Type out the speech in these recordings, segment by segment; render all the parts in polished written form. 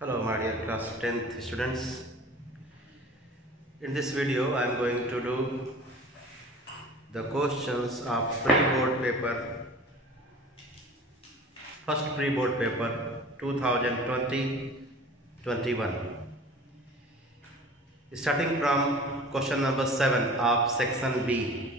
Hello my dear class 10th students. In this video I am going to do the questions of pre-board paper, first pre-board paper 2020-21, starting from question number 7 of section B.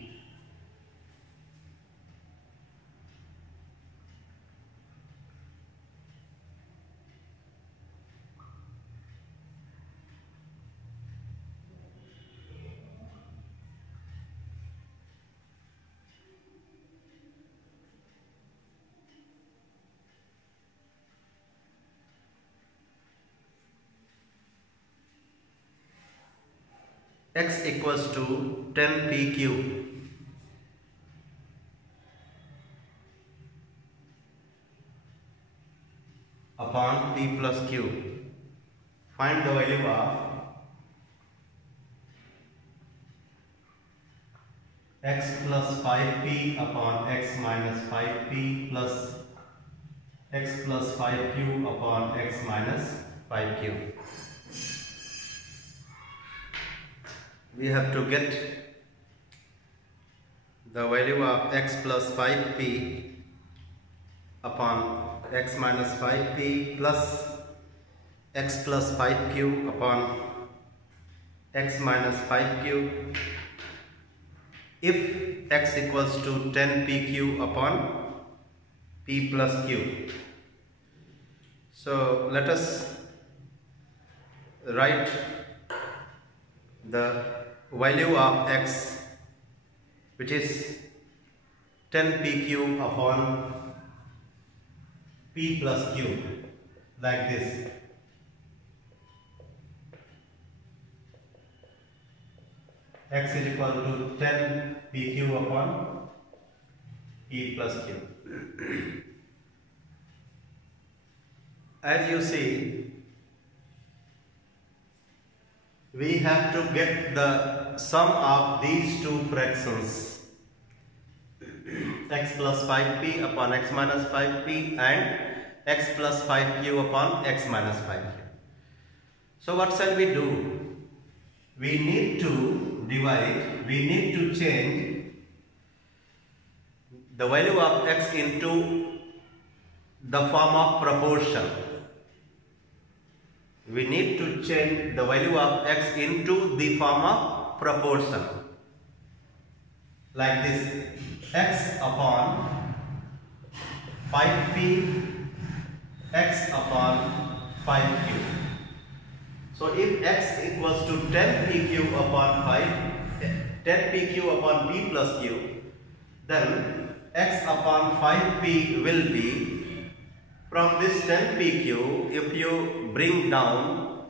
X equals to 10 PQ upon P plus Q. Find the value of X plus 5P upon X minus 5P plus X plus 5Q upon X minus 5Q. We have to get the value of X plus 5P upon X minus 5P plus X plus 5Q upon X minus 5Q if X equals to 10 PQ upon P plus Q. So let us write the value of X, which is 10 PQ upon P plus Q, like this. X is equal to 10 PQ upon P plus Q. As you see, we have to get the sum of these two fractions, X plus 5P upon X minus 5P and X plus 5Q upon X minus 5Q. So what shall we do? We need to divide, we need to change the value of X into the form of proportion. We need to change the value of X into the form of proportion, like this: X upon 5P, X upon 5Q. So if X equals to 10 PQ upon 10 PQ upon P plus Q, then X upon 5P will be, from this 10 PQ, if you bring down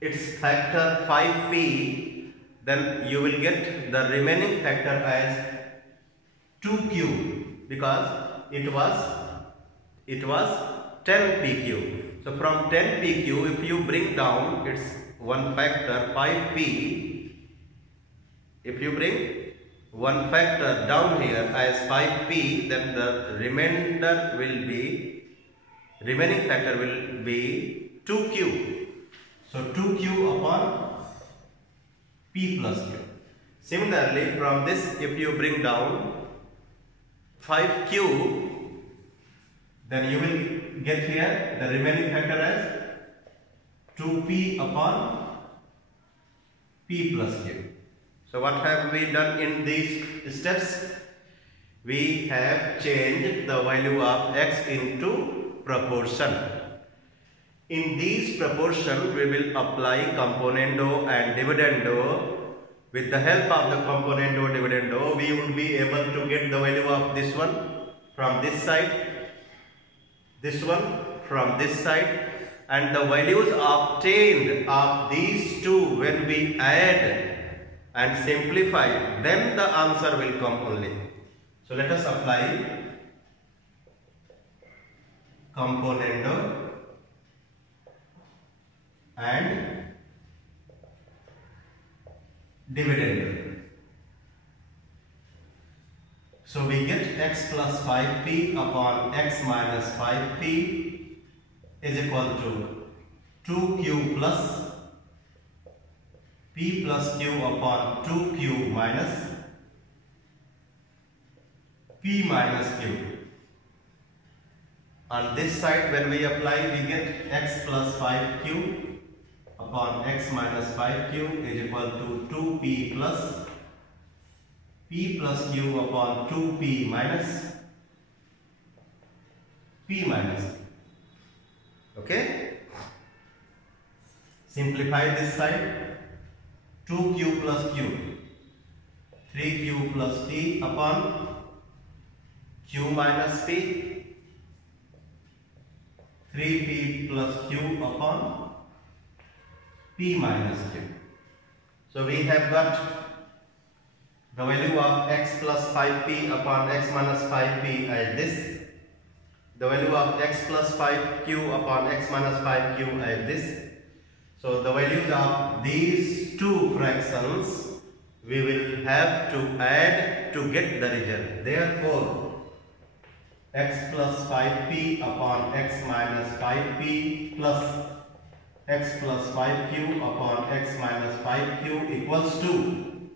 its factor 5P, then you will get the remaining factor as 2Q, because it was 10 PQ. So from 10 PQ, if you bring down its one factor 5P, if you bring one factor down here as 5P, then the remaining factor will be 2Q. So 2Q upon P plus Q. Similarly, from this, if you bring down 5Q, then you will get here the remaining factor as 2P upon P plus Q. So what have we done in these steps? We have changed the value of X into proportion. In these proportion, we will apply componendo and dividendo. With the help of the componendo dividendo, we would be able to get the value of this one from this side, this one from this side, and the values obtained of these two, when we add and simplify, then the answer will come only. So let us apply componendo and dividend. So we get X plus 5P upon X minus 5P is equal to 2q plus p plus q upon 2q minus p minus q. On this side, when we apply, we get x plus 5q upon x minus 5q is equal to 2p plus p plus q upon 2p minus p minus q. Okay? Simplify this side. 2q plus q, 3q plus p upon q minus p, 3p plus q upon p minus q. So we have got the value of x plus 5p upon x minus 5p as this, the value of x plus 5q upon x minus 5q as this. So the values of these two fractions we will have to add to get the result. Therefore, x plus 5p upon x minus 5p plus x plus 5q upon x minus 5q equals to,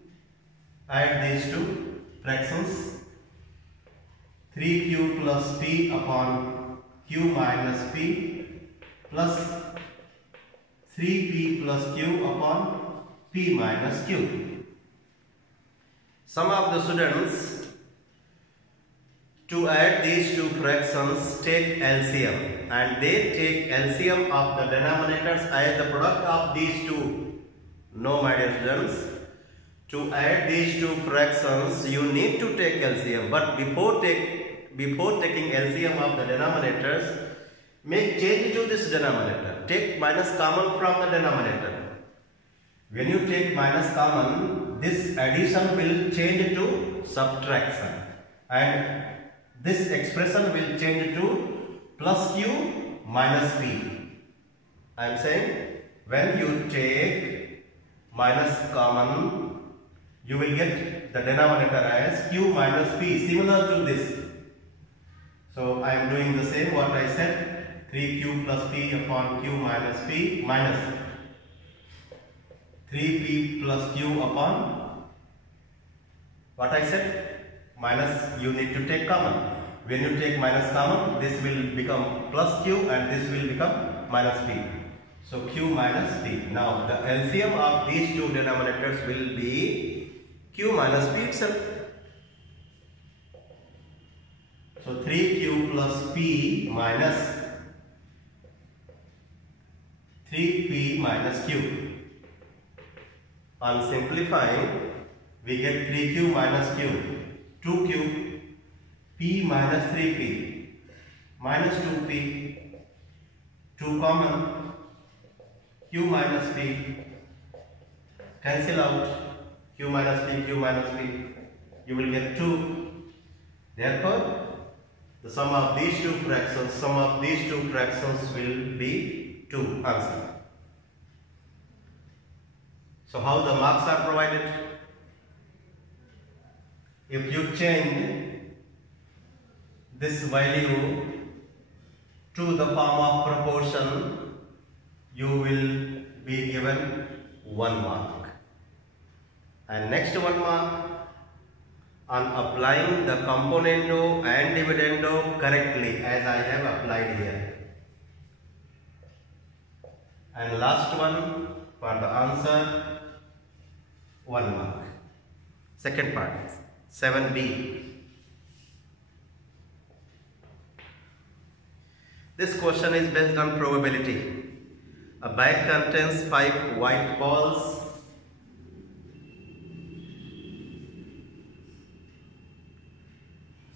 add these two fractions, 3q plus p upon q minus p plus 3p plus q upon p minus q. Some of the students, to add these two fractions, take LCM, and they take LCM of the denominators as the product of these two. No, my dear students, to add these two fractions you need to take LCM, but before taking LCM of the denominators, make change to this denominator. Take minus common from the denominator. When you take minus common, this addition will change to subtraction, and this expression will change to plus q minus p. I am saying, when you take minus common, you will get the denominator as q minus p, similar to this. So I am doing the same what I said, 3q plus p upon q minus p minus 3p plus q upon what I said, minus, you need to take common. When you take minus common, this will become plus q and this will become minus p. So q minus p. Now the LCM of these two denominators will be q minus p itself. So 3q plus p minus 3p minus q. On simplifying, we get 3q minus q, 2q, p minus 3p, minus 2p, 2 common, q minus p, cancel out, q minus p, you will get 2. Therefore, the sum of these two fractions will be 2. Answer. So how the marks are provided? If you change this value to the form of proportion, you will be given 1 mark. And next 1 mark on applying the componendo and dividendo correctly, as I have applied here. And last one for the answer, 1 mark. Second part, 7b. This question is based on probability. A bag contains 5 white balls,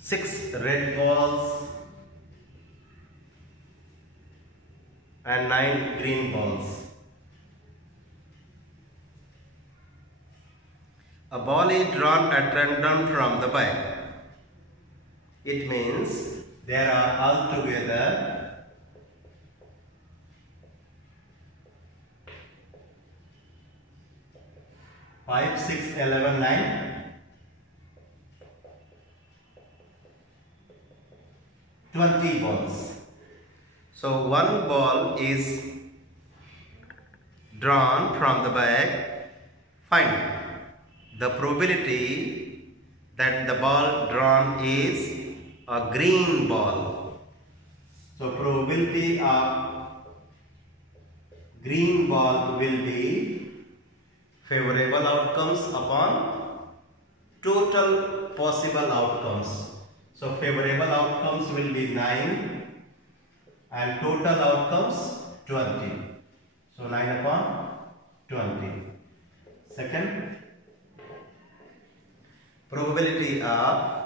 6 red balls and 9 green balls. A ball is drawn at random from the bag. It means there are altogether 5, 6, 11, 9, 20 balls. So one ball is drawn from the bag, find the probability that the ball drawn is a green ball. So probability of green ball will be favorable outcomes upon total possible outcomes. So favorable outcomes will be 9 and total outcomes 20. So 9 upon 20. Second, probability of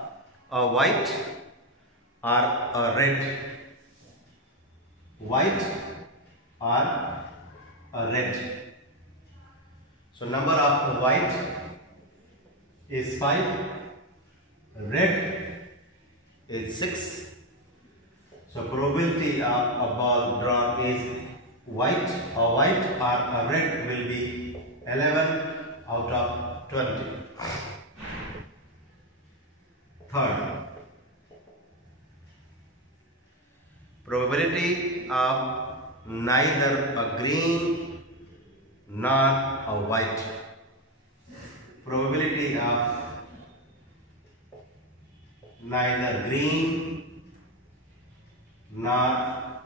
a white or a red. White or a red. So number of white is 5, red is 6. So probability of a ball drawn is white or a red will be 11 out of 20. Third, probability of neither a green nor a white. Probability of neither green nor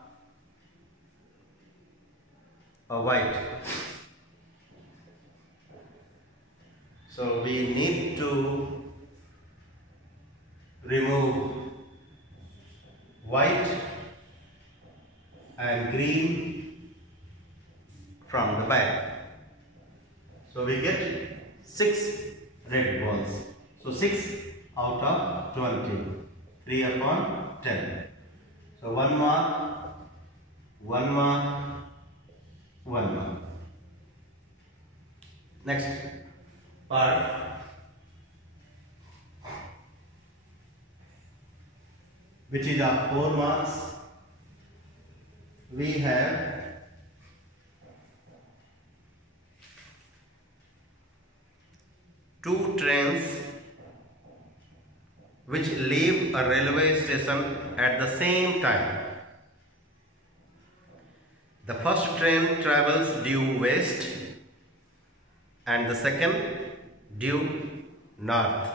a white. So we need to remove white and green from the bag. So we get 6 red balls. So 6 out of 20. 3 upon 10. So 1 mark, 1 mark, 1 mark. Next part. Which is of 4 marks. We have two trains which leave a railway station at the same time. The first train travels due west and the second due north.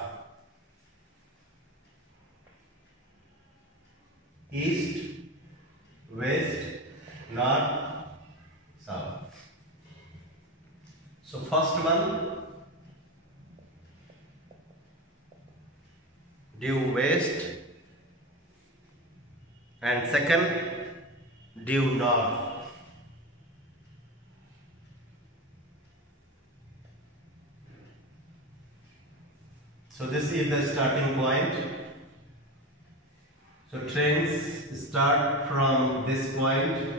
East, west, north, south. So first one due west and second due north. So this is the starting point. So trains start from this point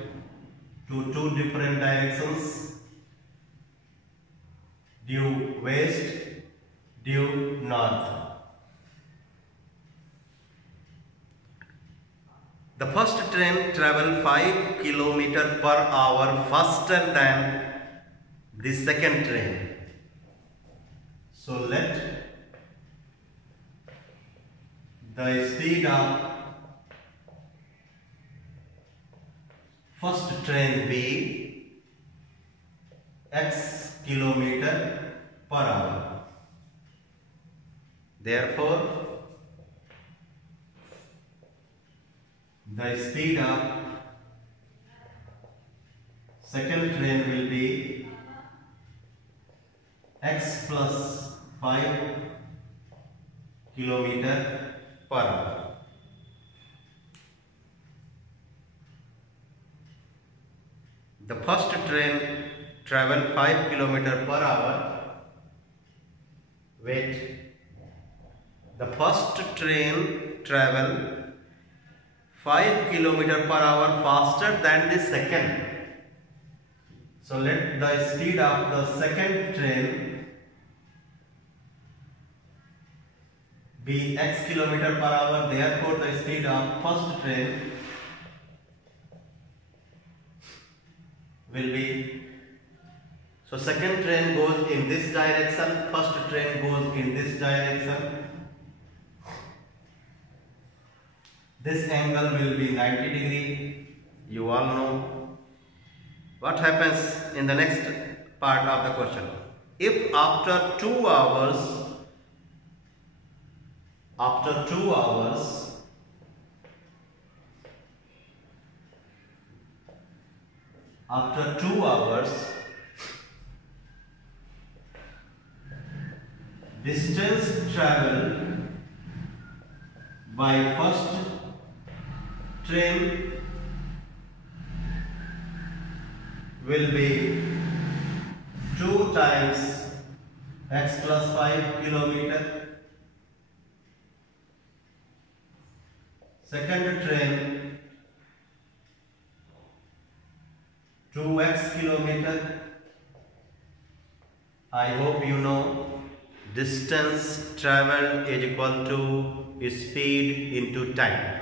to two different directions, due west, due north. The first train travels 5 km per hour faster than the second train. So let the speed of first train be x km per hour. Therefore, the speed of second train will be x plus 5 km per hour. The first train travel 5 km per hour. Wait. The first train travel 5 km per hour faster than the second. So let the speed of the second train be x km per hour. Therefore, the speed of first train will be, so second train goes in this direction, first train goes in this direction. This angle will be 90 degree, you all know. What happens in the next part of the question? If after 2 hours, distance traveled by first train will be 2 times x plus 5 kilometer. Second train 2x kilometer. I hope you know distance traveled is equal to speed into time.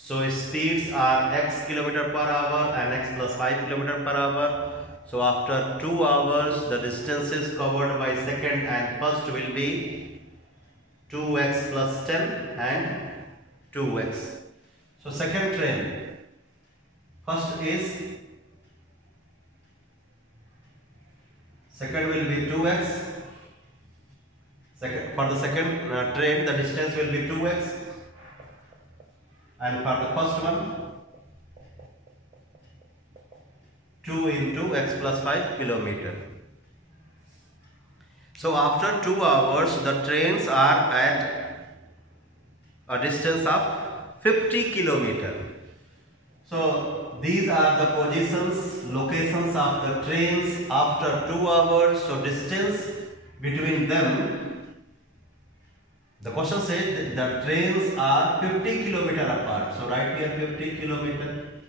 So speeds are x kilometer per hour and x plus 5 kilometer per hour. So after 2 hours, the distances covered by second and first will be 2x plus 10 and 2x. So second train, first will be 2x. For the second train, the distance will be 2x, and for the first one, 2 into x plus 5 kilometer. So after 2 hours, the trains are at a distance of 50 kilometer. So these are the locations of the trains after 2 hours. So distance between them, the question said the trains are 50 kilometer apart. So write here 50 kilometer.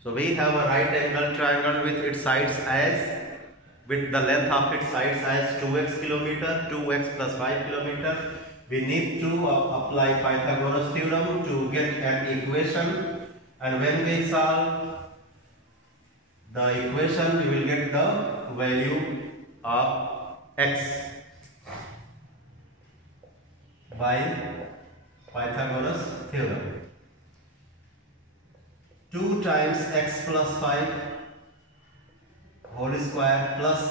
So we have a right angle triangle with its sides with the length of its sides as 2x kilometer, 2x plus 5 kilometer. We need to apply Pythagoras theorem to get an equation, and when we solve the equation, we will get the value of x by Pythagoras theorem. 2 times x plus 5 whole square plus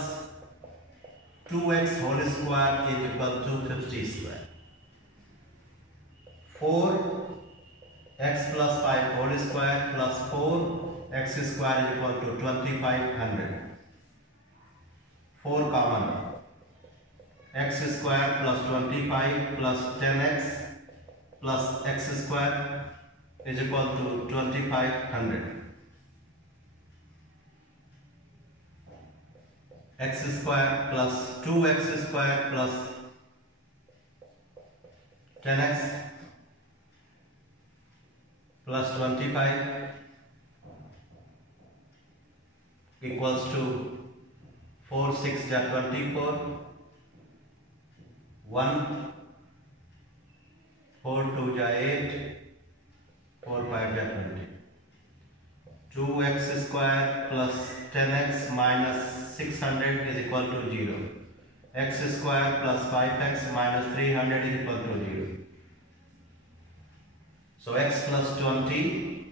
2x whole square is equal to 50 square. 4 x plus 5 whole square plus 4 x square is equal to 2500. 4 common. X square plus 25 plus 10x plus x square is equal to 2500. X square plus 2x square plus 10x plus 25 equals to 4 6 ja 24, 1 4 2 ja 8, 4 5 ja 20. 2x square plus 10x minus 600 is equal to 0. X square plus 5x minus 300 is equal to 0. So x plus 20,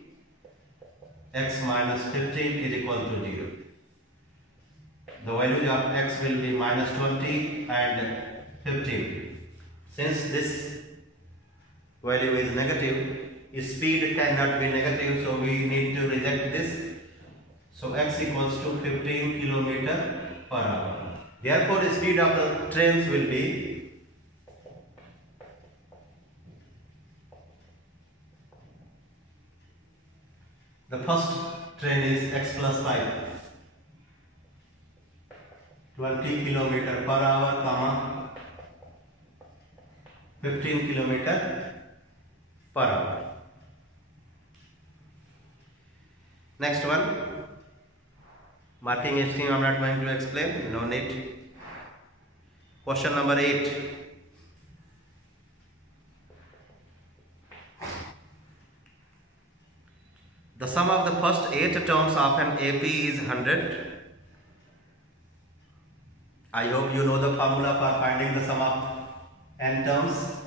x minus 15 is equal to 0. The value of x will be minus 20 and 15. Since this value is negative, speed cannot be negative, so we need to reject this. So x equals to 15 kilometer per hour. Therefore, the speed of the trains will be the first train is x plus 5, 20 kilometer per hour, comma 15 kilometer per hour. Next one, marking scheme I am not going to explain, no need. Question number 8. The sum of the first 8 terms of an AP is 100. I hope you know the formula for finding the sum of n terms.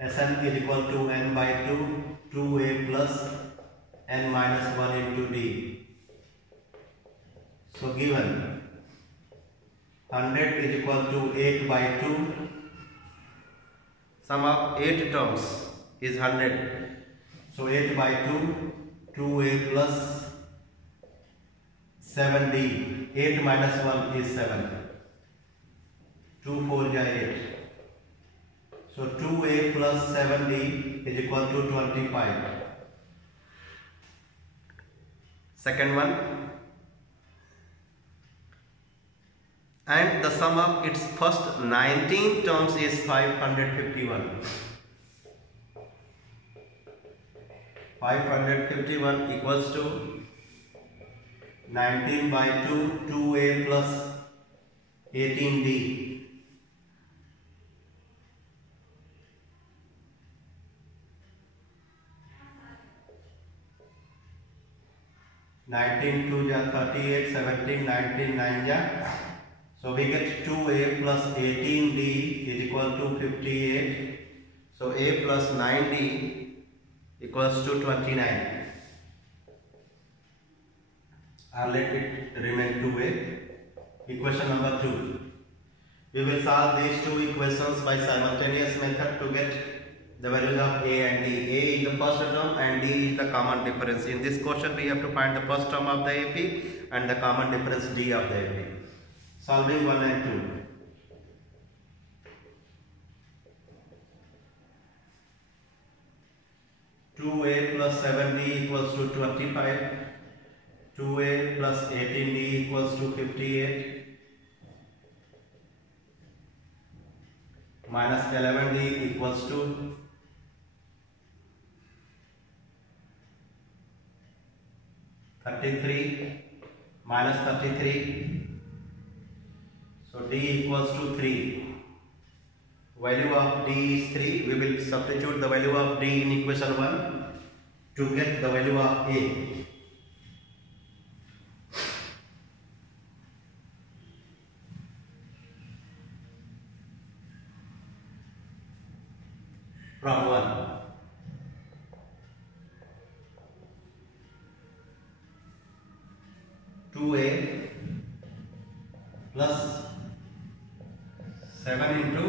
Sn is equal to n by 2, 2a plus n minus 1 into d. So given 100 is equal to 8 by 2. Sum of 8 terms is 100. So 8 by 2, 2a plus 7d. 8 minus 1 is 7. 2 4 is 8. So 2a plus 7d is equal to 25. Second one. And the sum of its first 19 terms is 551. 551 equals to 19 by 2, 2a plus 18d. 19 2 ja 38, 17, 19 9 ja. So we get 2a plus 18d is equal to 58. So a plus 9d equals to 29. I'll let it remain 2a. Equation number 2. We will solve these two equations by simultaneous method to get the values of a and d. A is the first term and d is the common difference. In this question we have to find the first term of the AP and the common difference d of the AP. Solving 1 and 2. 2a plus 7d equals to 25. 2a plus 18d equals to 58. Minus 11d equals to 33. Minus 33. So d equals to 3. Value of d is 3. We will substitute the value of d in equation 1 to get the value of a. From 1. A plus 7 into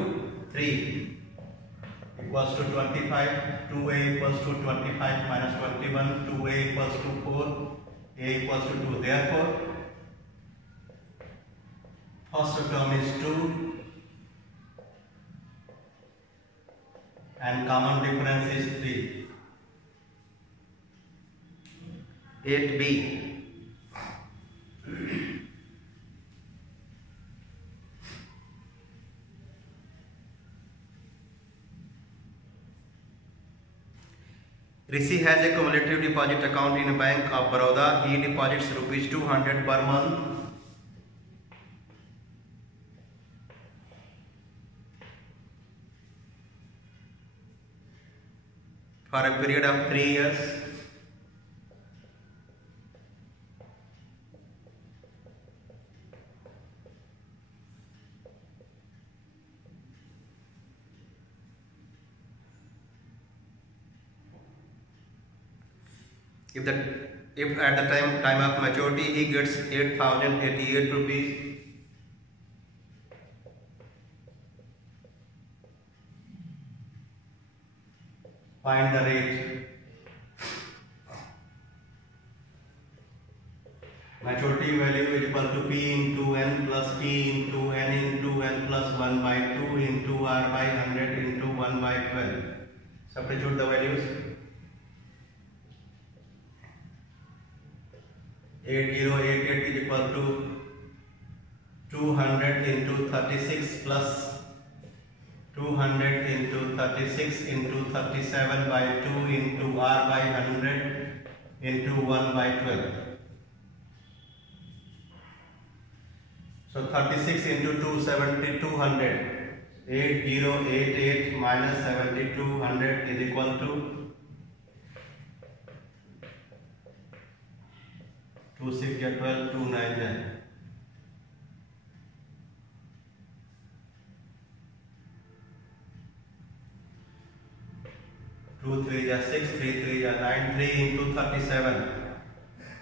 3 equals to 25. 2a equals to 25 minus 21. 2a equals to 4. A equals to 2. Therefore, first term is 2 and common difference is 3. 8b. Rishi has a cumulative deposit account in Bank of Baroda. He deposits rupees 200 per month. For a period of 3 years. If at the time of maturity he gets 8,088 rupees, find the rate. Maturity value is equal to p into n plus t into n into n plus 1 by 2 into r by 100 into 1 by 12. Substitute the values. 8088 is equal to 200 into 36 plus 200 into 36 into 37 by 2 into r by 100 into 1 by 12. So 36 into 2, 7200. 8088 minus 7200 is equal to 2 6 या 12 2 9 है. 2 3 is 6, 3 3 is 9, 3 into 37,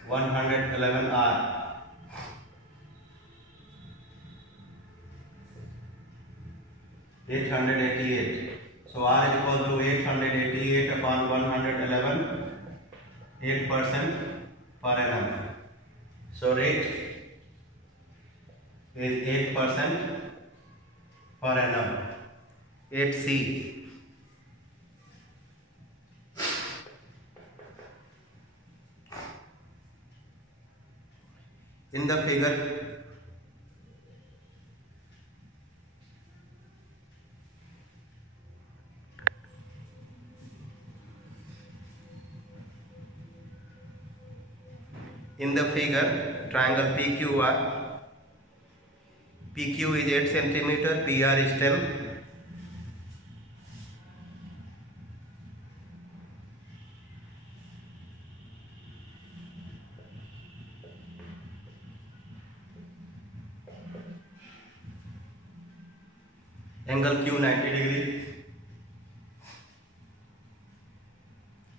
111 R. $888. So R is equal to 888 upon 111, 8% per annum. So rate is 8% per annum. 8C. In the figure, triangle PQR, PQ is 8 cm, PR is 10. Angle Q 90 degree.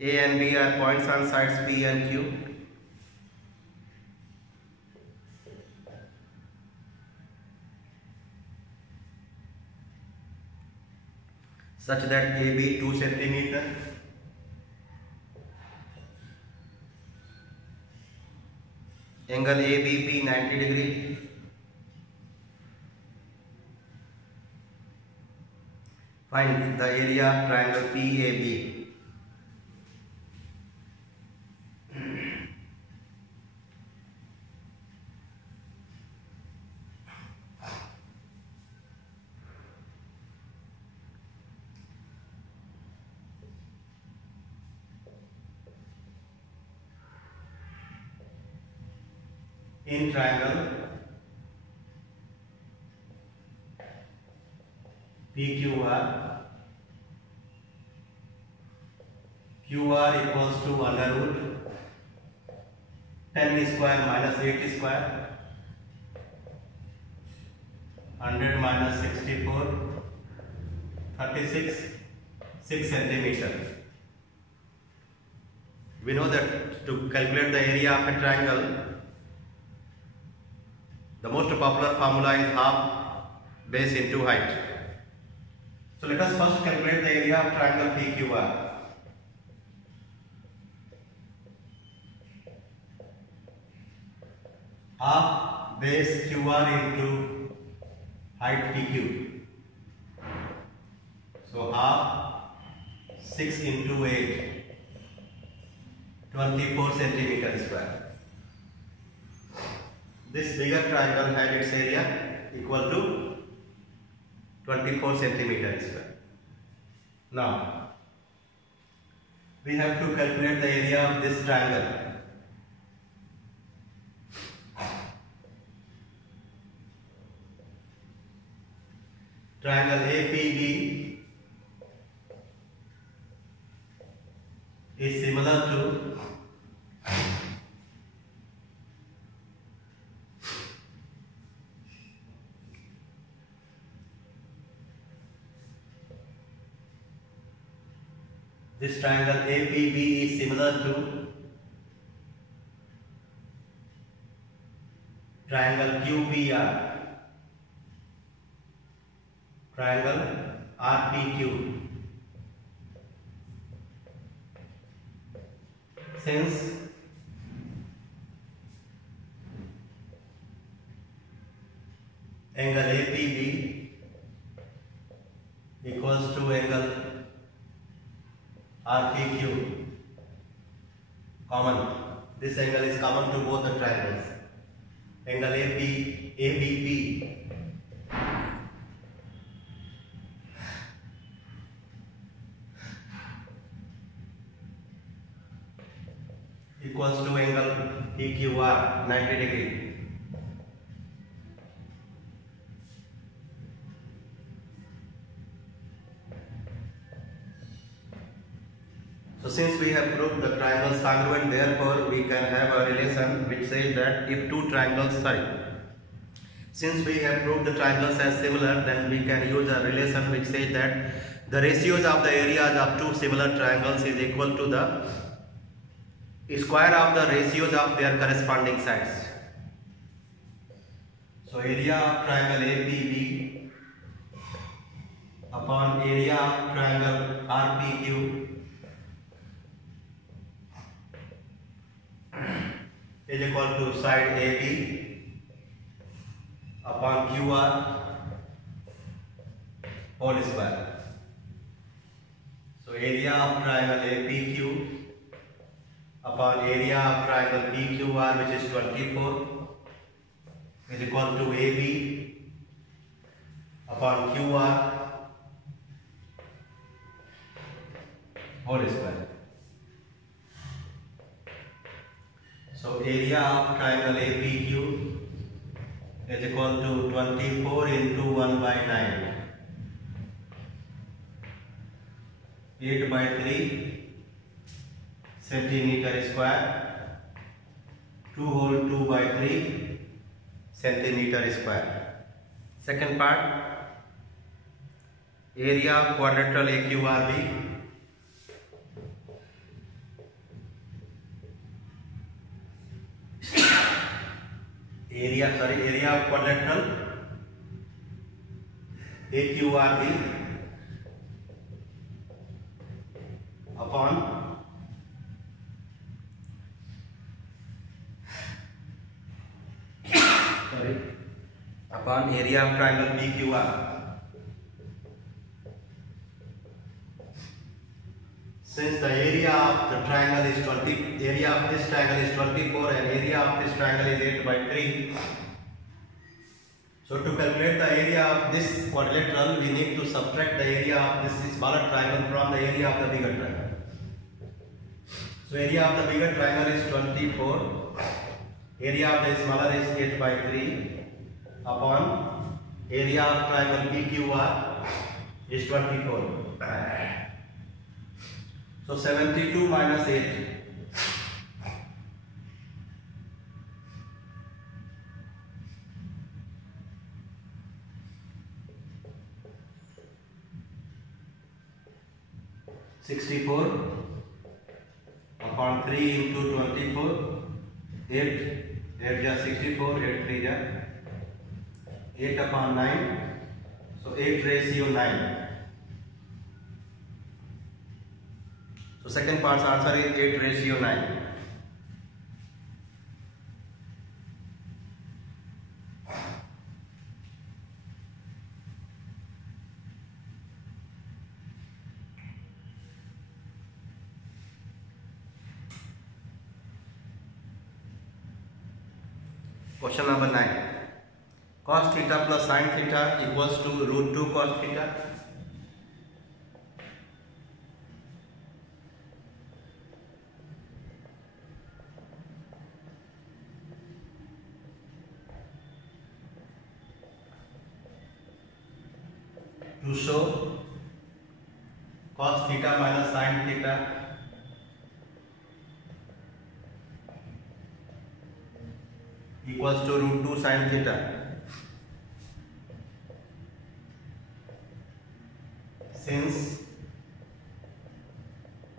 A and B are points on sides P and Q. Such that AB 2 cm, angle ABP 90 degree. Find the area of triangle PAB. In triangle PQR, QR equals to under root 10 square minus 8 square, 100 minus 64, 36, 6 centimeter. We know that to calculate the area of a triangle, the most popular formula is half base into height. So let us first calculate the area of triangle PQR. Half base QR into height PQ. So half 6 into 8, 24 centimeter square. This bigger triangle had its area equal to 24 centimeter square. Now we have to calculate the area of this triangle. Triangle APB is similar to this triangle APB is similar to triangle QPR, triangle RPQ. Since angle APB equals to angle RPQ common, this angle is common to both the triangles. Angle ABP equals to angle PQR 90 degree. So since we have proved the triangles congruent, therefore we can have a relation which says that if two triangles, since we have proved the triangles as similar, then we can use a relation which says that the ratios of the areas of two similar triangles is equal to the square of the ratios of their corresponding sides. So area of triangle APB upon area of triangle RPQ is equal to side AB upon QR whole square. So area of triangle APQ upon area of triangle PQR, which is 24, is equal to AB upon QR whole square. So area of triangle APQ is equal to 24 into 1 by 9, 8 by 3 centimeter square, 2 whole 2 by 3 centimeter square. Second part, area of quadrilateral AQRB area of quadrilateral AQRB upon area of triangle PQR. Since the area of the triangle is 20, area of this triangle is 24 and area of this triangle is 8 by 3. So to calculate the area of this quadrilateral, we need to subtract the area of this smaller triangle from the area of the bigger triangle. So area of the bigger triangle is 24, area of the smaller is 8 by 3 upon area of triangle PQR is 24. So 72 minus 8. (64) upon 3 into 24, 8, 8 just 64, 8 3 just 8 upon 9, so 8 ratio 9. So second part's answer is 8 ratio 9. Question number 9. Cos theta plus sin theta equals to root 2 cos theta. To show cos theta minus sin theta equals to root 2 sin theta. Since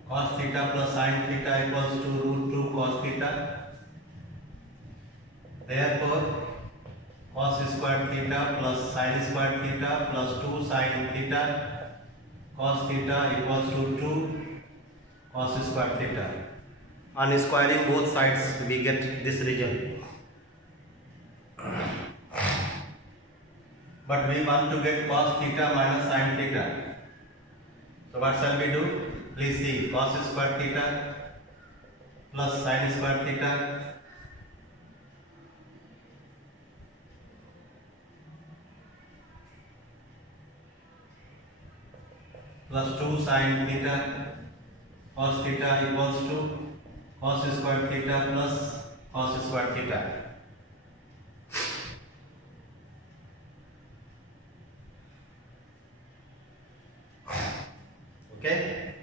cos theta plus sin theta equals to root 2 cos theta, therefore cos square theta plus sin square theta plus 2 sin theta cos theta equals to 2 cos square theta. On squaring both sides we get this result. But we want to get cos theta minus sin theta. So what shall we do? Please see, cos square theta plus sin square theta plus 2 sin theta cos theta equals to cos square theta plus cos square theta. Okay.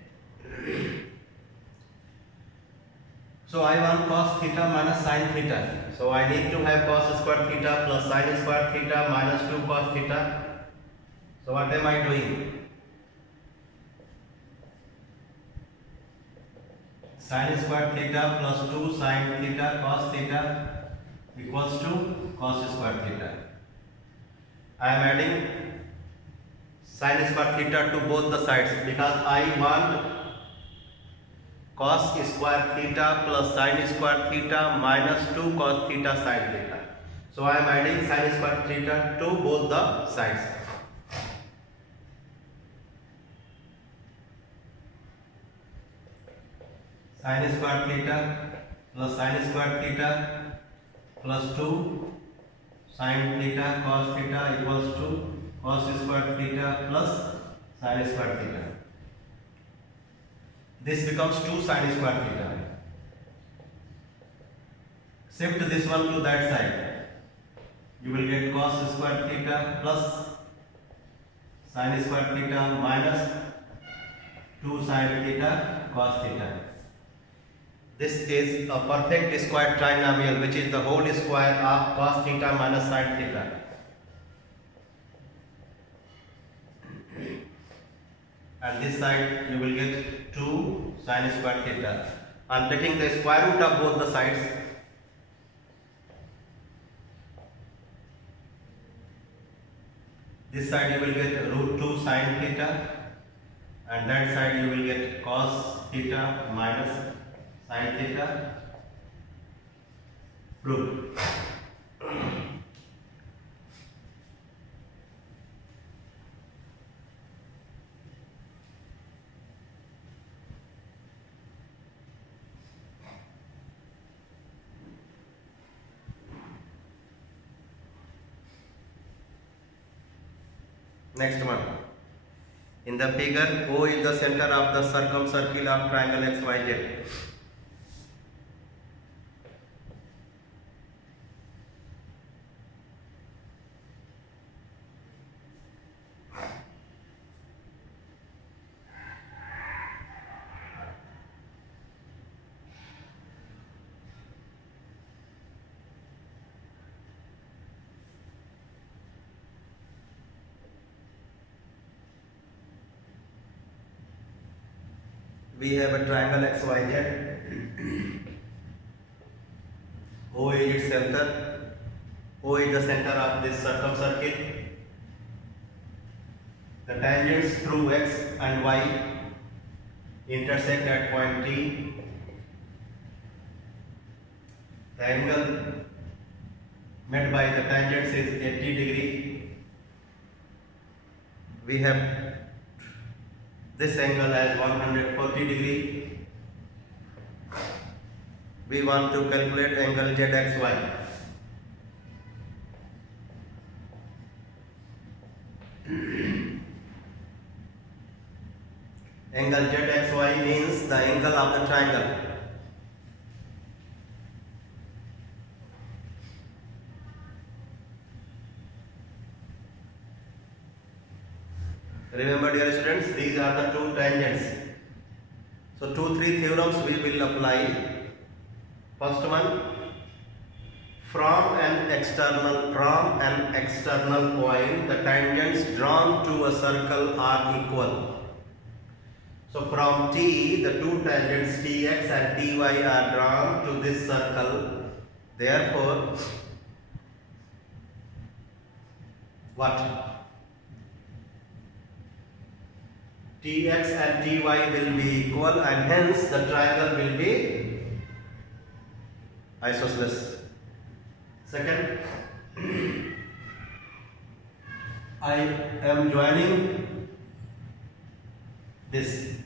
So I want cos theta minus sin theta. So I need to have cos square theta plus sin square theta minus 2 cos theta. So what am I doing? sin square theta plus 2 sin theta cos theta equals to cos square theta. I am adding sin square theta to both the sides because I want cos square theta plus sin square theta minus 2 cos theta sin theta. So I am adding sin square theta to both the sides. Sin square theta plus sin square theta plus 2 sin theta cos theta equals to cos square theta plus sin square theta. This becomes 2 sin square theta. Shift this one to that side. You will get cos square theta plus sin square theta minus 2 sin theta cos theta. This is a perfect square trinomial, which is the whole square of cos theta minus sin theta. And this side you will get 2 sin square theta. I am taking the square root of both the sides. This side you will get root 2 sin theta, and that side you will get cos theta minus sin theta root. Next one. In the figure, O is the center of the circumcircle of triangle XYZ. We have a triangle XYZ. O is its center. O is the center of this circumcircle. The tangents through X and Y intersect at point T. The angle made by the tangents is 80 degree. We have this angle as 140 degree. We want to calculate angle ZXY. Angle ZXY means the angle of the triangle. Remember, dear students, these are the two tangents. So 2-3 theorems we will apply. First one, from an external point, the tangents drawn to a circle are equal. So from T, the two tangents Tx and Ty are drawn to this circle. Therefore, what? Tx and Ty will be equal, and hence the triangle will be isosceles. Second, I am joining this.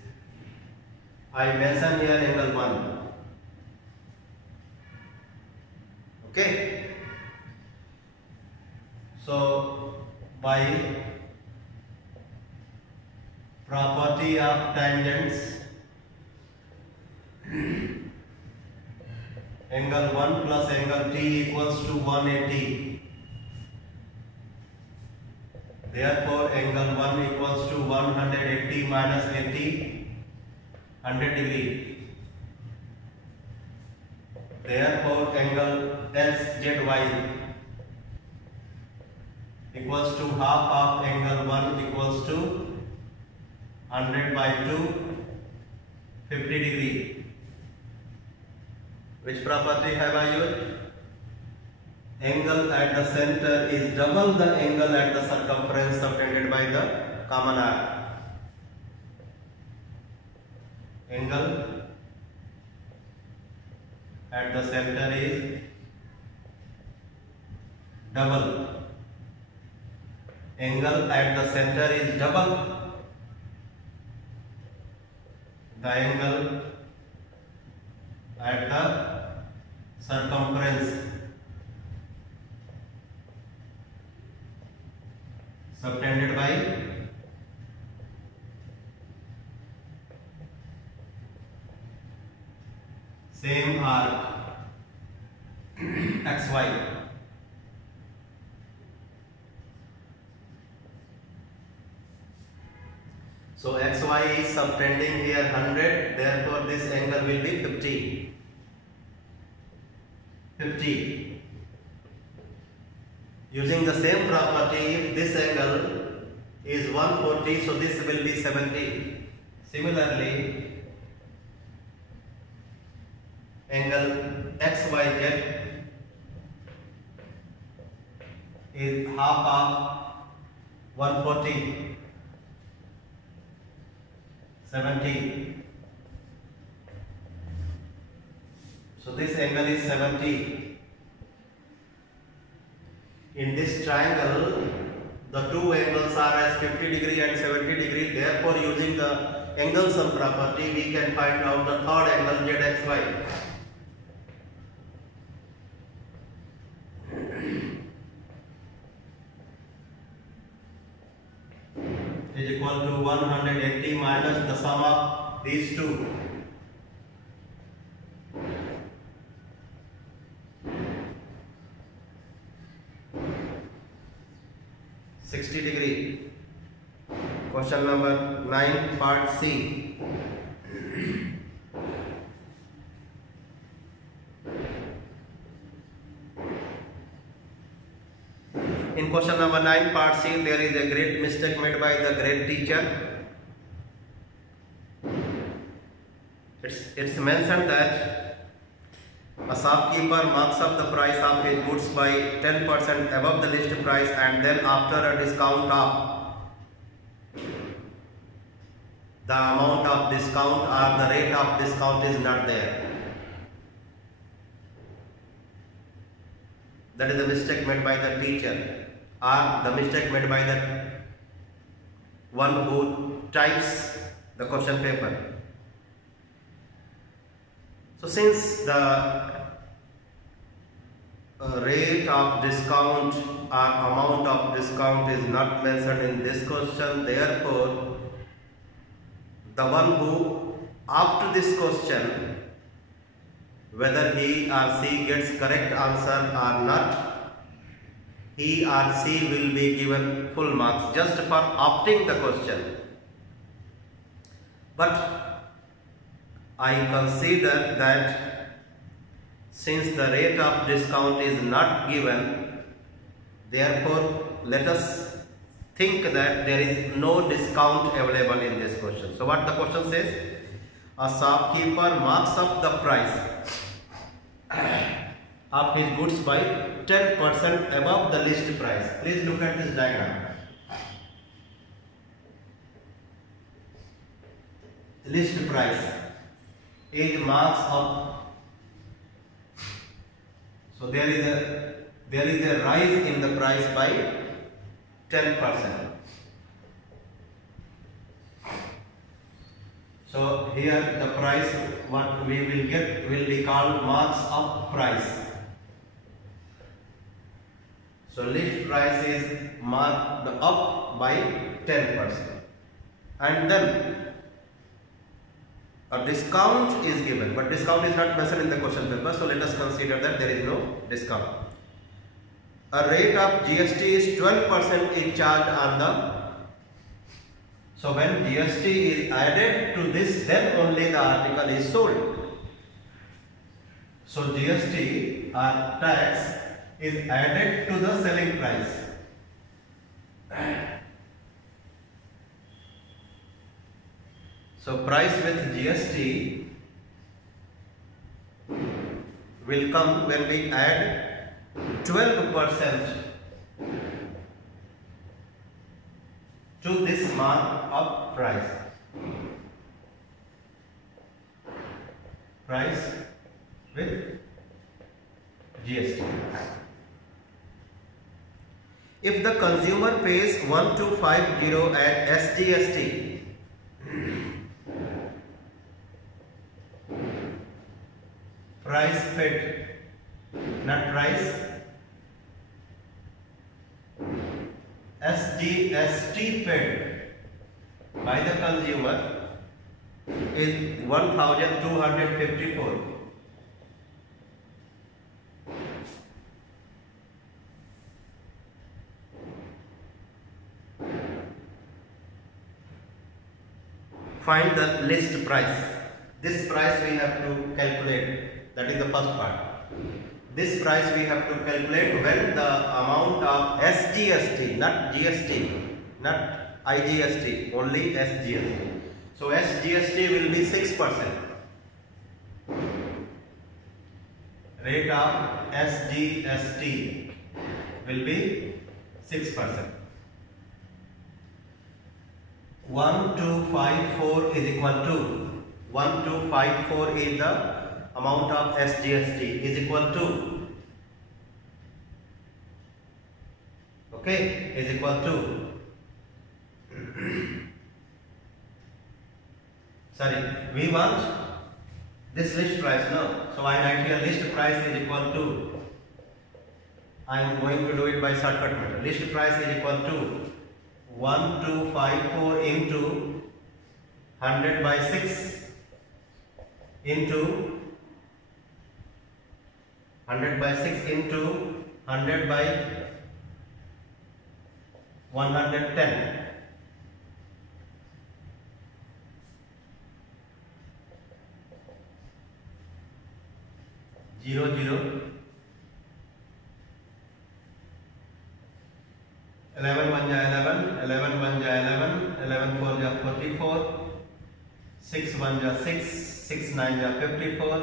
I mention here angle 1. Okay. So by property of tangents, angle 1 plus angle T equals to 180. Therefore, angle 1 equals to 180 minus 80, 100 degree. Therefore, angle SZY equals to half of angle 1 equals to 100 by 2, 50 degree. Which property have I used? Angle at the center is double the angle at the circumference subtended by the common arc. Angle at the center is double. Angle at the center is double the angle at the circumference subtended by same arc xy. So xy is subtending here 100, therefore this angle will be 50. 50. Using the same property, if this angle is 140, so this will be 70. Similarly, angle XYZ is half of 140, 70. So this angle is 70. In this triangle, the two angles are as 50 degree and 70 degree. Therefore, using the angle sum property, we can find out the third angle ZXY. Is equal to 180 minus the sum of these two. Degree. Question number 9, part C. In question number 9, part C, there is a great mistake made by the great teacher. It's mentioned that a shopkeeper marks up the price of his goods by 10% above the list price, and then after a discount of the amount of discount or the rate of discount is not there. That is the mistake made by the teacher, or the mistake made by the one who types the question paper. So since the rate of discount or amount of discount is not mentioned in this question, therefore the one who asked this question, whether he or she gets correct answer or not, he or she will be given full marks just for opting the question. But I consider that since the rate of discount is not given, therefore let us think that there is no discount available in this question. So what the question says? A shopkeeper marks up the price of his goods by 10% above the list price. Please look at this diagram. List price is marks up. So there is a rise in the price by 10%. So here the price what we will get will be called marks up price. So list price is marked up by 10%, and then a discount is given, but discount is not mentioned in the question paper, so let us consider that there is no discount. A rate of GST is 12% is charged on the. So when GST is added to this, then only the article is sold. So GST or tax is added to the selling price. So price with GST will come when we add 12% to this mark of price. Price with GST. If the consumer pays 1250 at SGST, price paid, not price, SGST paid by the consumer is 1254. Find the list price. This price we have to calculate. That is the first part. This price we have to calculate when the amount of SGST, not GST, not IGST, only SGST. So SGST will be 6%. Rate of SGST will be 6%. 1254 is equal to 1254 is the amount of SGST is equal to, okay, is equal to sorry, we want this list price now. So I write here list price is equal to, I am going to do it by shortcut method. List price is equal to 1254 into 100 by 6 into 100 by 6 into 100 by 110. Zero zero 11 1 ja 11, 11 1 ja 11, 11 4 ja 44, 6 1 ja 6, 6 9 ja 54,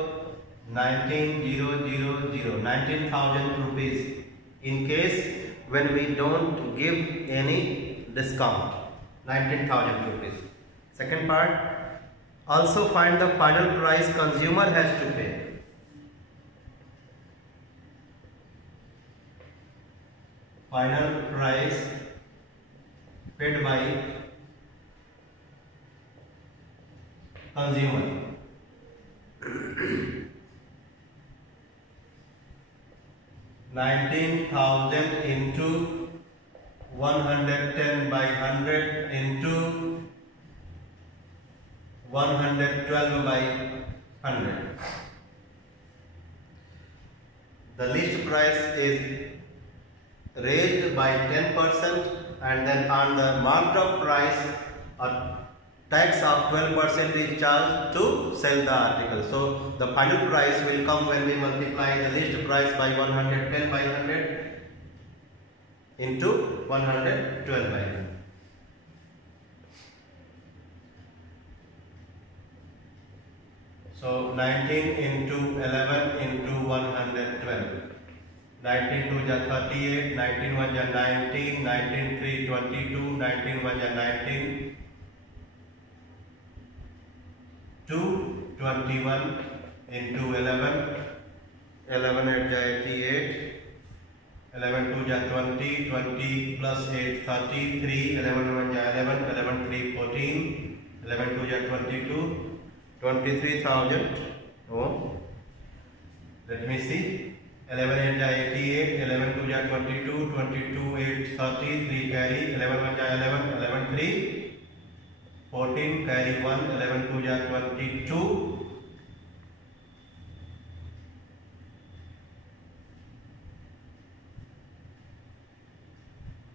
19,000, 19,000 rupees. In case when we don't give any discount, 19,000 rupees. Second part, also find the final price consumer has to pay. Final price paid by consumer. 19,000 into 110 by 100 into 112 by 100. The list price is raised by 10%, and then on the marked up price a tax of 12% is charged to sell the article. So the final price will come when we multiply the list price by 110 by 100 into 112 by 100. So 19 into 11 into 112. 19 2 ja 38, 19 1 ja 19, 19 3 22, 19 1 ja 19, 2 21 into 11, 11 8 ja 88, 11 2 ja 20, 20 plus 8 33, 11 1 ja 11, 11 3 14, 11 2 ja 22, 23,000. Oh, let me see. 11 8 ja 88, 11 2 ja 22, 22 8 30, 3 carry, 11 1 ja 11, 11 3 14 carry 1, 11 2 ja 22.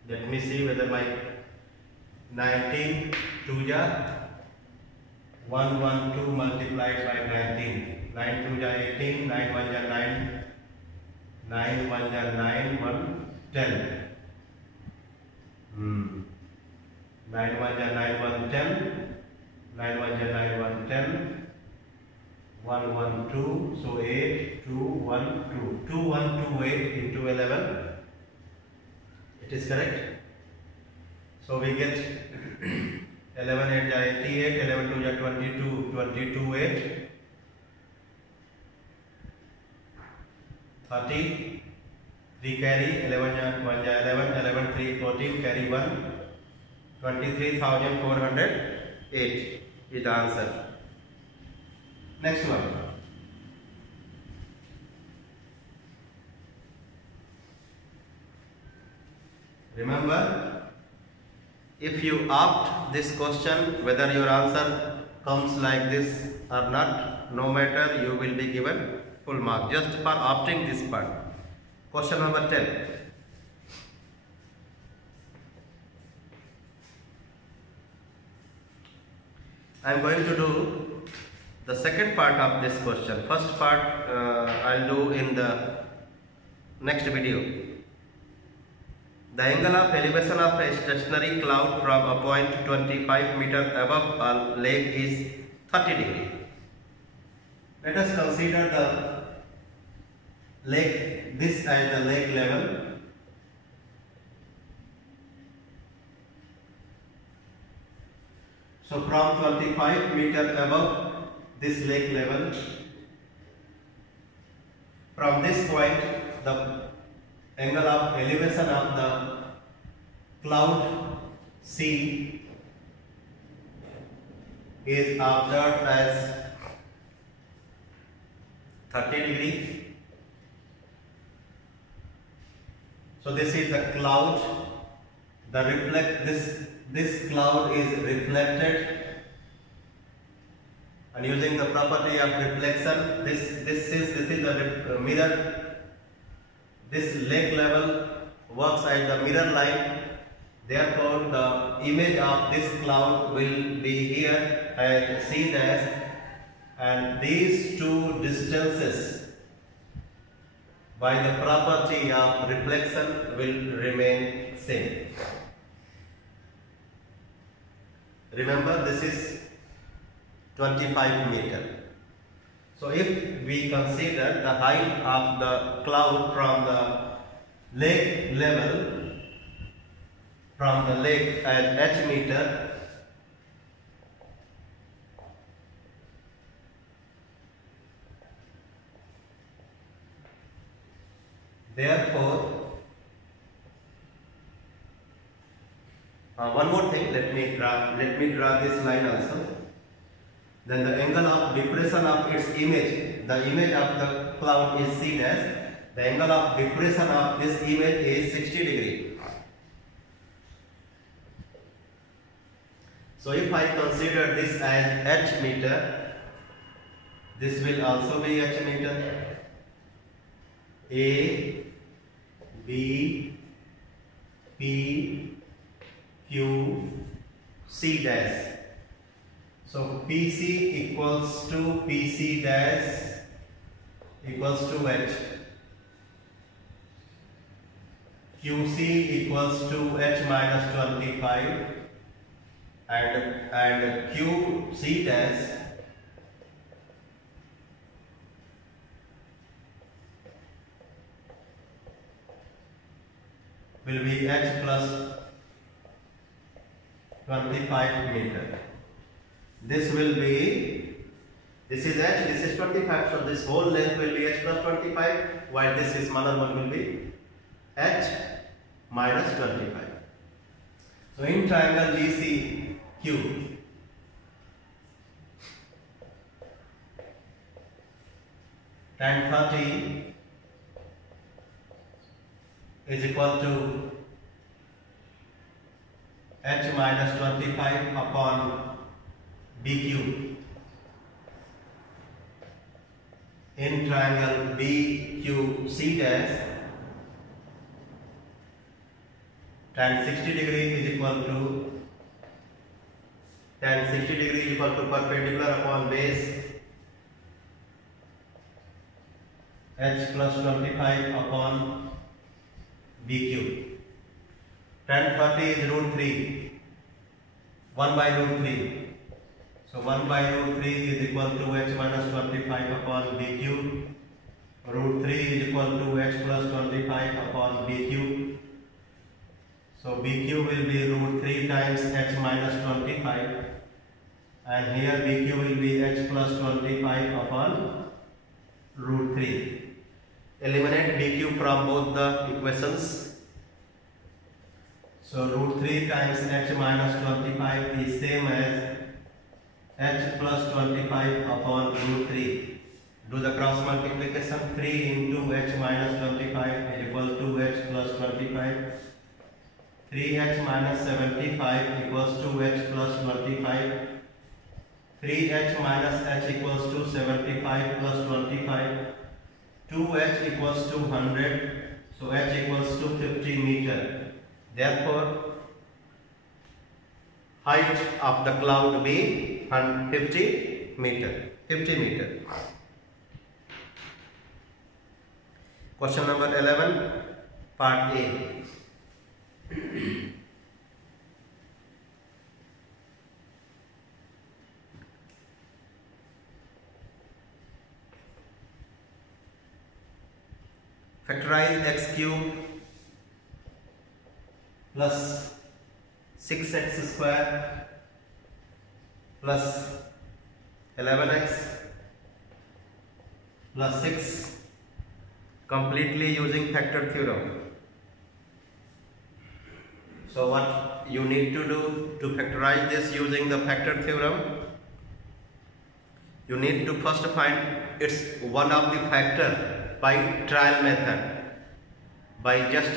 Let me see whether my 19 2 ja 112 multiplied by 19, 9 2 ja 18, 9 1 ja 9, 9 1 ja 9, 1 10. 9 1 ja 9, 1 10, 9 1 ja 9, 1 10, 1 1 2, so 8 2 1 2, 2 1 2 8 into 11, it is correct. So we get 11 8 88, 11 2 22, 22 8, 30, 3 carry, 11 1 11, 11 3 14, carry 1, 23,408 is the answer. Next one. Remember, if you opt this question, whether your answer comes like this or not, no matter, you will be given full mark just for opting this part. Question number 10. I am going to do the second part of this question. First part I'll do in the next video. The angle of elevation of a stationary cloud from a point 25 meter above a lake is 30 degree. Let us consider the lake, this as the lake level. So from 25 meter above this lake level, from this point the angle of elevation of the cloud C is observed as 30 degree. So this is the cloud. This cloud is reflected, and using the property of reflection, this is the mirror. This lake level works as the mirror line. Therefore, the image of this cloud will be here and seen as, and these two distances by the property of reflection will remain same. Remember, this is 25 meter. So if we consider the height of the cloud from the lake level, from the lake at h meter, therefore, one more thing, let me draw this line also. Then the angle of depression of its image, the image of the cloud is seen as, the angle of depression of this image is 60 degree. So if I consider this as h meter, this will also be h meter. A, B, P, Q, C dash. So PC equals to PC dash equals to H. QC equals to H minus 25 and QC dash will be H plus 25 meter. This will be, this is H, this is 25, so this whole length will be H plus 25, while this is smaller one will be H minus 25. So in triangle BCQ, tan 30 is equal to H minus 25 upon BQ. In triangle BQC dash, tan 60 degree is equal to perpendicular upon base H plus 25 upon BQ. Tan 30 is root 3, 1 by root 3. So 1 by root 3 is equal to h minus 25 upon b cube. Root 3 is equal to h plus 25 upon b cube. So b cube will be root 3 times h minus 25, and here b cube will be h plus 25 upon root 3. Eliminate b cube from both the equations. So root 3 times h minus 25 is same as h plus 25 upon root 3. Do the cross multiplication. 3 into h minus 25 is equal to h plus 25. 3h minus 75 equals to h plus 25. 3h minus h equals to 75 plus 25. 2h equals to 100. So h equals to 50 meter. Therefore, height of the cloud be 50 meter. 50 meter. Question number 11, part A. Factorize x cube plus 6x square plus 11x plus 6 completely using factor theorem. So what you need to do to factorize this using the factor theorem? You need to first find its one of the factor by trial method, by just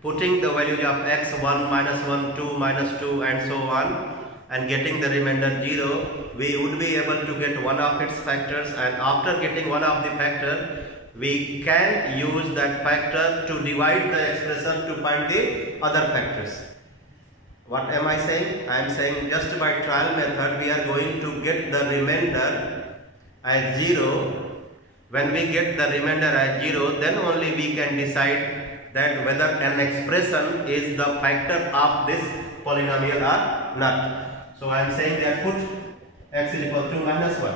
putting the values of x 1, minus 1, 2, minus 2 and so on, and getting the remainder 0. We would be able to get one of its factors, and after getting one of the factor, we can use that factor to divide the expression to find the other factors. What am I saying? I am saying just by trial method we are going to get the remainder as 0. When we get the remainder as 0, then only we can decide that whether an expression is the factor of this polynomial or not. So I am saying that put x is equal to minus 1.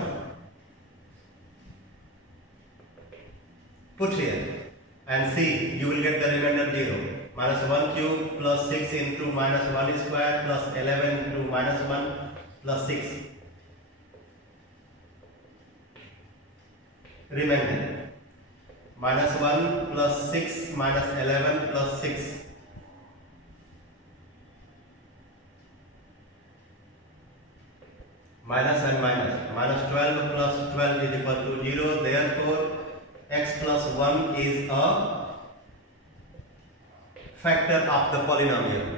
Put here and see, you will get the remainder 0. Minus 1 cube plus 6 into minus 1 square plus 11 into minus 1 plus 6. Remainder minus 1 plus 6 minus 11 plus 6. Minus and minus. Minus 12 plus 12 is equal to 0. Therefore, x plus 1 is a factor of the polynomial.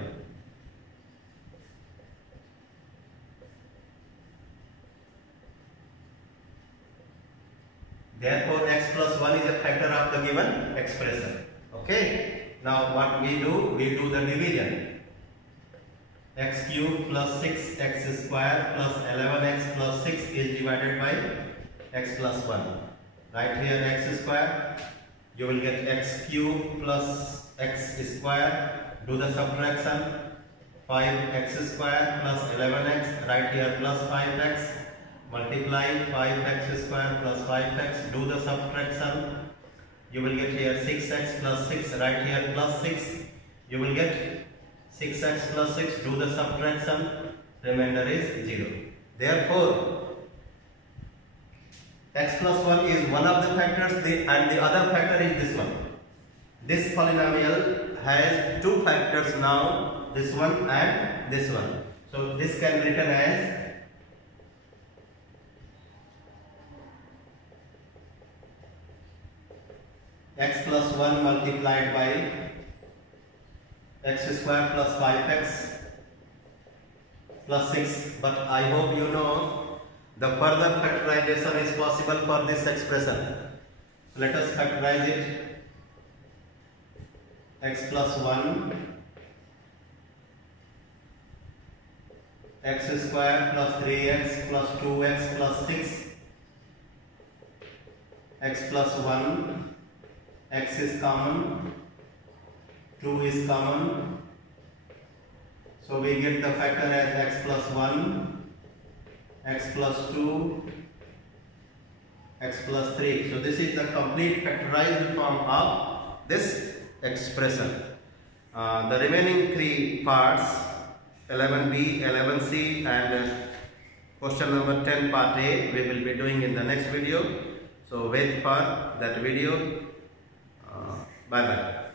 Therefore, x plus 1 is a factor of the given expression. Okay. Now, what we do the division. X cube plus 6x square plus 11x plus 6 is divided by x plus 1. Right here x square, you will get x cube plus x square. Do the subtraction. 5x square plus 11x, right here plus 5x. Multiply 5x square plus 5x. Do the subtraction. You will get here 6x plus 6, right here plus 6. You will get 6x plus 6. Do the subtraction. Remainder is 0. Therefore, x plus 1 is one of the factors, and the other factor is this one. This polynomial has two factors now, this one and this one. So this can be written as x plus 1 multiplied by x square plus 5x plus 6. But I hope you know the further factorization is possible for this expression. Let us factorize it. X plus 1, x square plus 3x plus 2x plus 6, x plus 1, x is common, 2 is common, so we get the factor as x plus 1 x plus 2, x plus 3. So this is the complete factorized form of this expression. The remaining three parts, 11b, 11c and question number 10 part A, we will be doing in the next video. So wait for that video. Bye bye.